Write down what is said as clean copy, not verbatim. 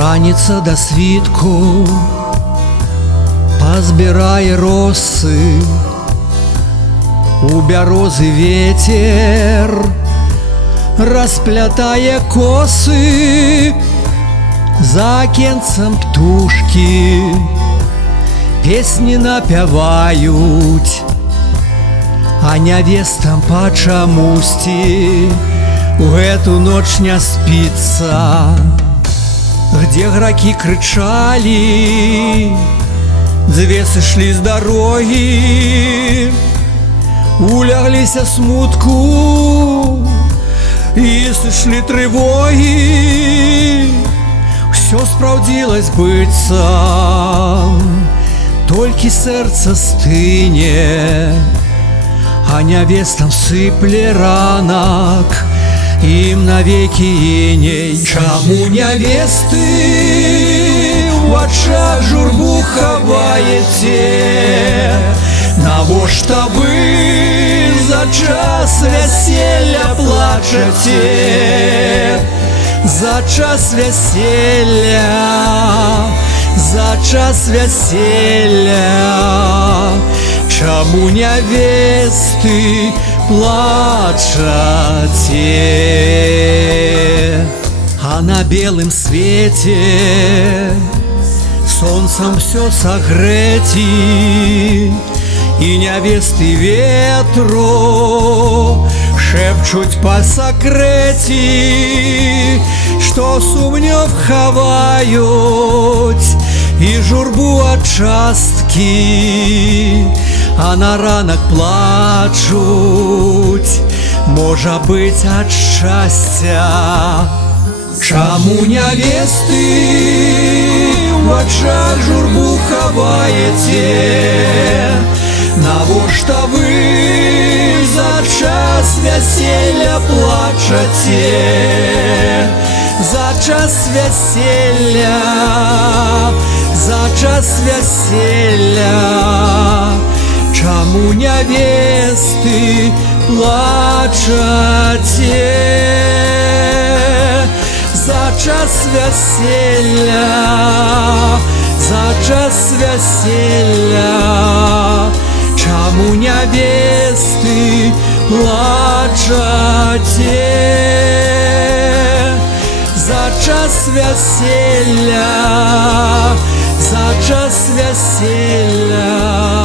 раніца да світку пазбірае росы, у бярозы ветер расплятае косы, за акенцам птушкі песні напяваюць, а нявестам пачамусьці у гэту ноч не спіцца. Где гракі крычалі, дзве сышлі з дарогі, улягліся смутку і сышлі трывогі. Всё спраўдзілась быццам, толькі сэрца стыне, а нявестам сыпле ранак, ім навекі іней. Чаму нявесты у вачах журбу хаваеце? Навошта вы за час вяселля плачаце? За час вяселля, за час вяселля. Чаму нявесты плачаце? А на белым свете солнцем все согрети, и нявесты ветру шепчуть по секреті, що сумнів ховають і журбу от частки, а на ранок плачуть, може бить от щастя. Чаму нявесты в очах журбу ховаете? Навошта вы за час вяселля плачаце? За час вяселля, за час вяселля. Чаму нявесты плачаце? За час вяселля, за час вяселля. Чаму нявесты плачаце? За час вяселля, за час вяселля.